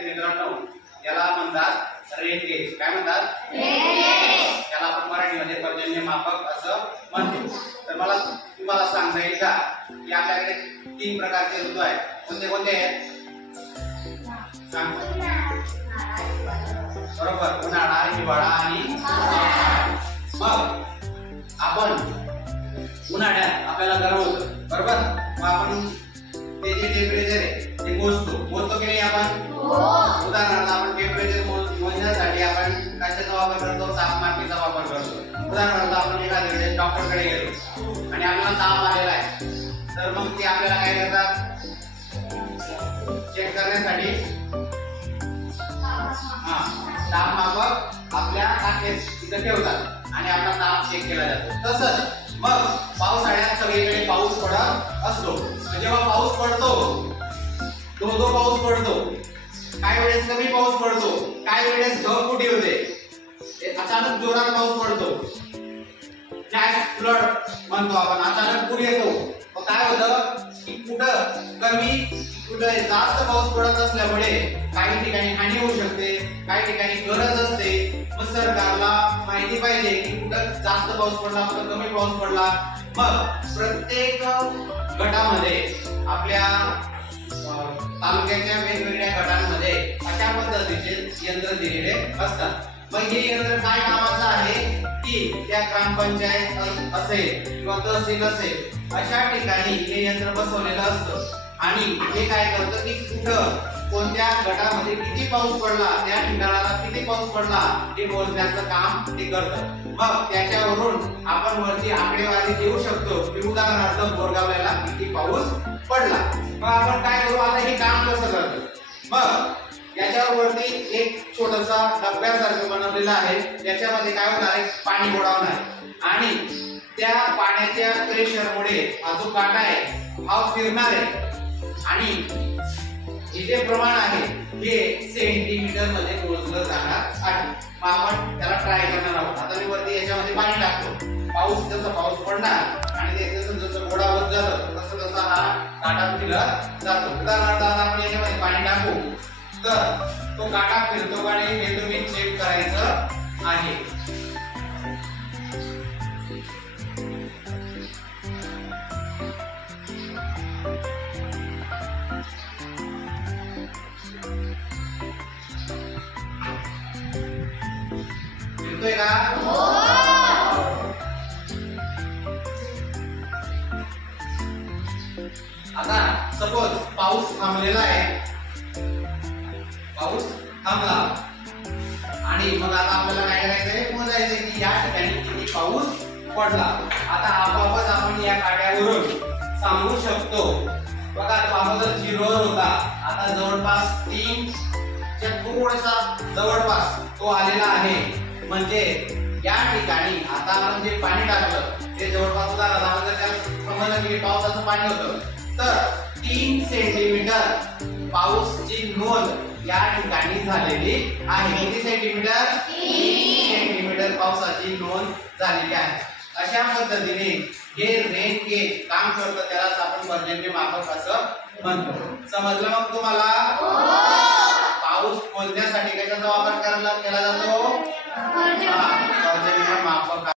विद्यार्थी मित्रांनो, याला म्हणतात रेन गेज. काय म्हणतात? याला आपण मराठीमध्ये पर्जन्यमापक असं म्हणतो. तर मला तुम्हाला सांगता येईल का की आपल्याकडे 3 प्रकारचे ऋतू आहेत. कोणते कोणते आहेत? बरोबर, उन्हाळा, हिवाळा आणि पावसाळा. मग आपण उन्हाळ्यात आपल्याला गरम होतं, बरोबर. मग आपण ते जे टेम्परेचर आहे ते मोजतो की नाही आपण? उदाहरणार्थ आपण टेम्परेचर मोजण्यासाठी आपण कशाचा वापर करतो? तापमापकाचा वापर करतो. उदाहरणार्थ आपण एखाद्या वेळेस डॉक्टरकडे गेलो आणि आपल्याला ताप आलेला आहे, तर मग ते आपल्याला काय करतात? चेक करण्यासाठी तापमापक आपल्या टाकीत इथं ठेवतात आणि आपला ताप चेक केला जातो. तसंच मग पावसाळ्यात सगळीकडे पाऊस पडत असतो. जेव्हा पाऊस पडतो, धो पाऊस पडतो, काही वेळेस कमी पाऊस पडतो, काही वेळेस ढगफुटी होते, अचानक जोरात पाऊस पडतो, फ्लॅश फ्लड म्हणतो आपण, अचानक पूर येतो. मग काय होतं की कुठं कमी कुठं जास्त पाऊस पडत असल्यामुळे काही ठिकाणी हानी होऊ शकते, काही ठिकाणी गरज असते. मग सरकारला माहिती पाहिजे की कुठं जास्त पाऊस पडला, कुठं कमी पाऊस पडला. मग प्रत्येक गटामध्ये आपल्या तालुक्याच्या वेगवेगळ्या गटांमध्ये अशा पद्धतीचे यंत्र दिलेले असतात. मग हे यंत्र काय कामाचं आहे की त्या ग्रामपंचायत असेल किंवा तहसील असेल अशा ठिकाणी हे यंत्र बसवलेलं असतं आणि हे काय करतं की कुठं कोणत्या गटामध्ये किती पाऊस पडला, त्या ठिकाणाला किती पाऊस पडला हे मोजण्याचं काम ते करतं. मग त्याच्यावरून आपण वरती आकडेवारी देऊ शकतो की उदाहरणार्थ बोरगावला किती पाऊस पडला. मग आपण काय करू आता? हे काम कसं करतो? मग याच्यावरती एक छोटासा डब्यासारखं बनवलेलं आहे. त्याच्यामध्ये काय होणार आहे? पाणी बुडवणार आणि त्या पाण्याच्या प्रेशरमुळे हा जो काटा आहे हा फिरणार आहे आणि हे जे प्रमाण आहे हे सेंटीमीटर मध्ये मोजलं जाणार आहे. मग आपण त्याला ट्राय करणार आहोत. आता मी वरती याच्यामध्ये पाणी टाकतो. जसं पाऊस पडणार आणि ते जसं गोडा होत जातं तसं हा काटा फिरत जातो. उदाहरणार्थ आपण याच्यामध्ये पाणी टाकू तर तो काटा फिरतो का नाही हे तुम्ही चेक करायचं आहे. फिरतोय का? आता सपोज पाऊस थांबलेला आहे, पाऊस थांबला आणि मग आता आपल्याला काय करायचंय? मोजायचंय की या ठिकाणी किती पाऊस पडला. आता आपोआपच आपण या काट्यावरून सांगू शकतो. बघा तो अगोदर 0 वर होता, आता जवळपास 3 च्या थोडासा जवळपास तो आलेला आहे. म्हणजे या ठिकाणी आता आपण जे पाणी टाकलं ते जवळपास उदाहरणार्थ त्याला समजलं की पावसाचं पाणी होतं तर 3 सेंटीमीटर पाऊसची नोंद या ठिकाणी झालेली आहे. किती सेंटीमीटर? 3 सेंटीमीटर पावसाची नोंद झालेली आहे. अशा पद्धतीने हे रेन गेज काम करतं. त्यालाच आपण पर्जन्यमापक असं म्हणतो. समजलं मग तुम्हाला? पाऊस मोजण्यासाठी कशाचा वापर केला जातो? पर्जन्यमापक.